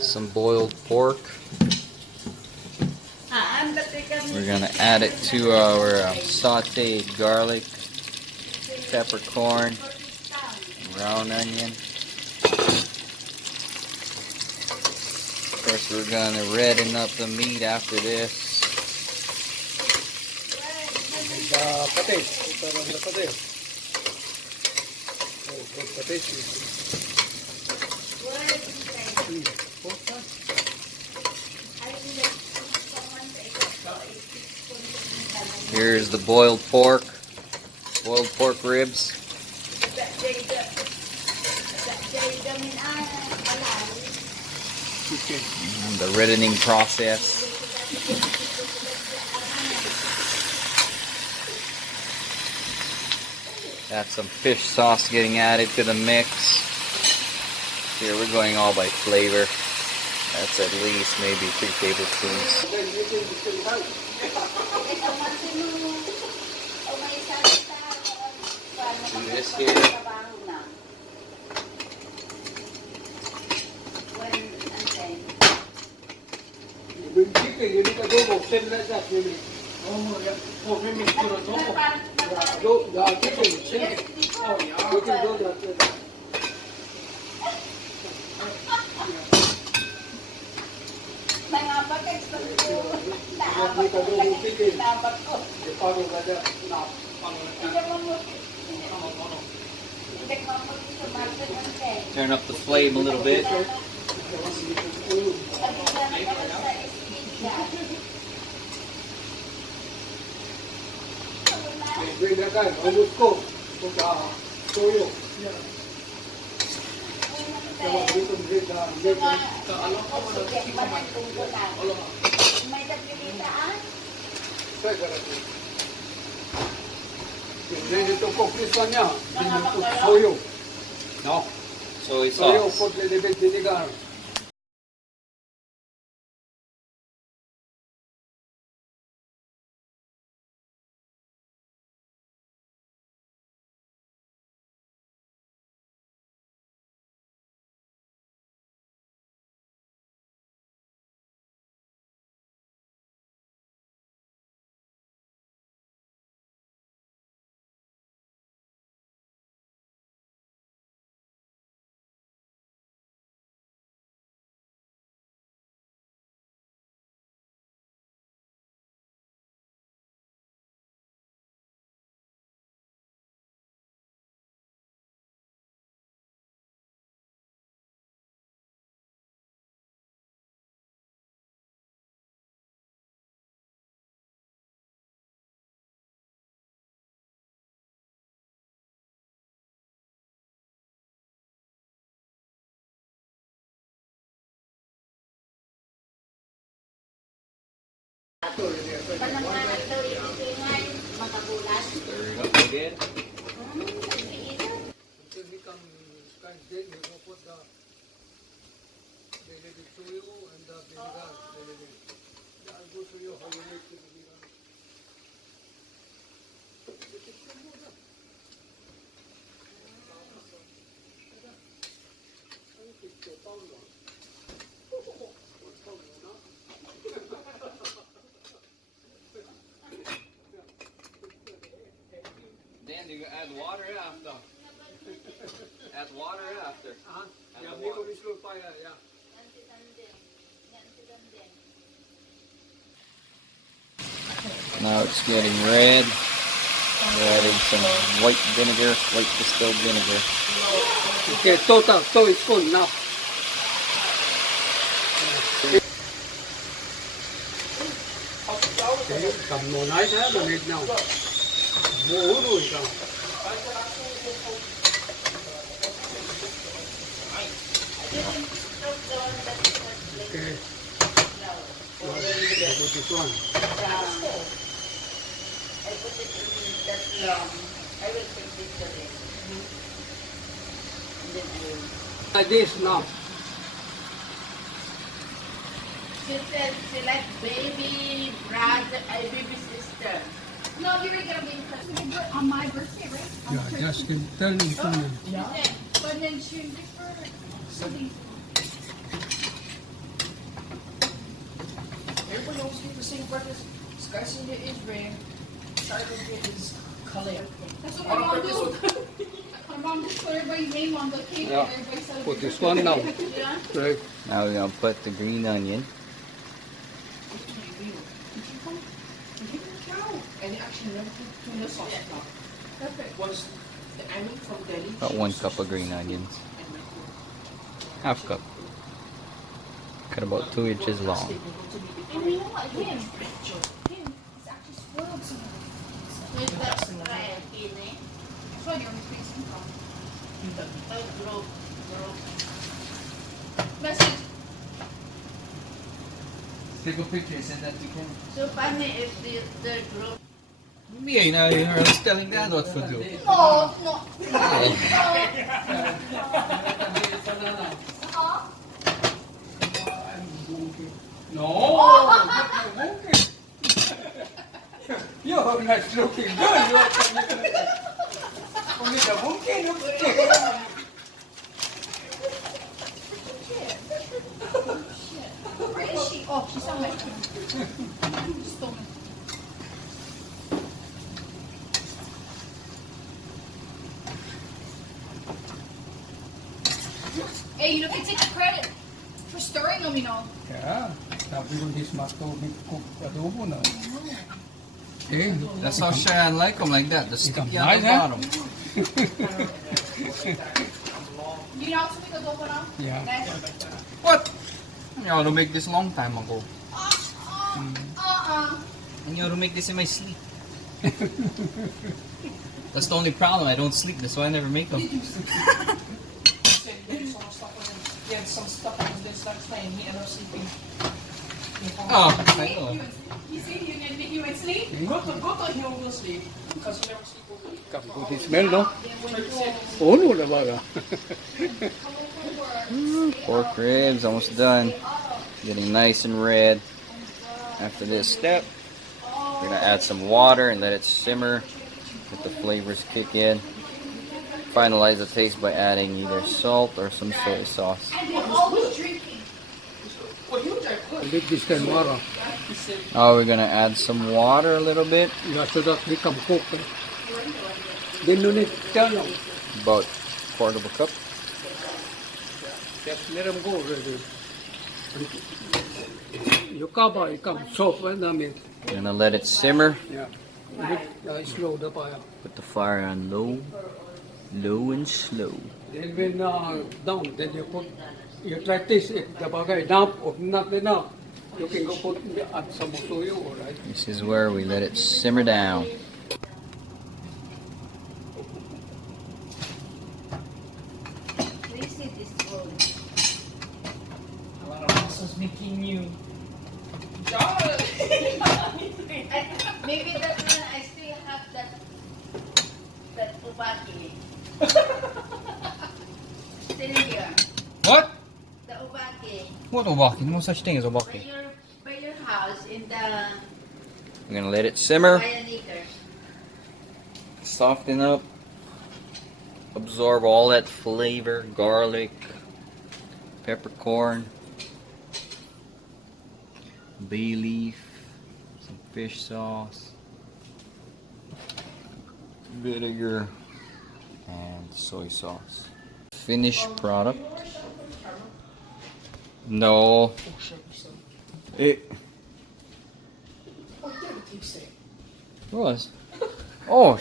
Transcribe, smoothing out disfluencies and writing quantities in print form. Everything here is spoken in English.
some boiled pork. We're gonna add it to our sauteed garlic, peppercorn, brown onion. Of course, we're gonna redden up the meat after this. Here's the boiled pork ribs. And the reddening process. Got some fish sauce getting added to the mix. Here we're going all by flavor. That's at least maybe 3 tablespoons. Do this here. When chicken, you need adobo, same like that, maybe. Oh, maybe for adobo. The chicken, same. Oh, yeah. You can do that. Turn up the flame a little bit. Bring that guy, almost cooked. Toyo. Then you cook this one, yeah. Then you put toyo. No. Soy Toyo, sauce. put a little bit vinegar. Stir it up again. Until he comes kind of dead, you go put the little toyo and the vinegar. I'll go show you how you make the vinegar. Then you add water after. Add water after. Yeah, make a slow fire, yeah. Now it's getting red. We're adding some white vinegar, white distilled vinegar. Okay, total, so it's cool now. Okay, come no nice, the meat now. More ikaw. Okay. Now, this one. I put it in that long. I will put this to it. And then I will. Like this now. She said she likes baby brother, baby sister. No, you're gonna be on my birthday, right? On Yeah, just can tell me something. Yeah. But then she for something. same breakfast. Guys in is red. Started is color. That's what my mom do. My mom just put everybody's name on the cake Yeah. and everybody celebrates. Put this one now. Yeah. Right. Now we're gonna put the green onion. And they actually never put tuna sauce on top. Perfect. Was the onion from Delhi? About 1 cup of green onions. Half cup. Cut about 2 inches long. And you know what? Him, he's actually spoiled some of it. With that fry in it. That's why they're always facing from. Group. Message. Take a picture, send that to Ken. So funny if the group. Me, now I was telling Dad what to do. No, no. No. You're not looking good. You're only the monkey. Where is she? Oh, she's on my phone. Stolen. Hey, you can take the credit for stirring them, you know. Yeah. Sabi ko this must to be cooked adobo na. Okay. That's how Cheyenne like them, like that. The sticky on nice, the huh? bottom. You know how to make adobo now? Yeah. Guys? What? You ought to make this long time ago. And you ought to make this in my sleep. That's the only problem. I don't sleep. That's why I never make them. He had some stuff in this next time. He ended up sleeping. Oh, I know. You see, you went sleep? Go to he will sleep because he never sleep over. Good smell, no? Oh, no, nabaga. Pork ribs almost done. Getting nice and red. After this step, we're gonna add some water and let it simmer. Let the flavors kick in. Finalize the taste by adding either salt or some soy sauce. And they're always drinking. Make this kind of water. Oh, we're gonna add some water a little bit. Yeah, so that become cooked. Then you need to tell them. About 1/4 cup. Just let them go already. You cover, it comes soft, and I mean, Gonna let it simmer. yeah. Slow the fire. Put the fire on low and slow. Then when down, then you try this, if the bagay damp or not enough, you can go put add some soy, alright? This is where we let it simmer down. Please see this roll. A lot of muscles making you. John! Maybe that one I still have that ubaki. Still here. What? The ubaki. What obaki? No such thing as obaki. By your house in the We're gonna let it simmer, vinegar. soften up, absorb all that flavor, garlic, peppercorn, bay leaf, some fish sauce, vinegar, and soy sauce. Finished product. No. It Oh, yeah, the tape say. was. Oh,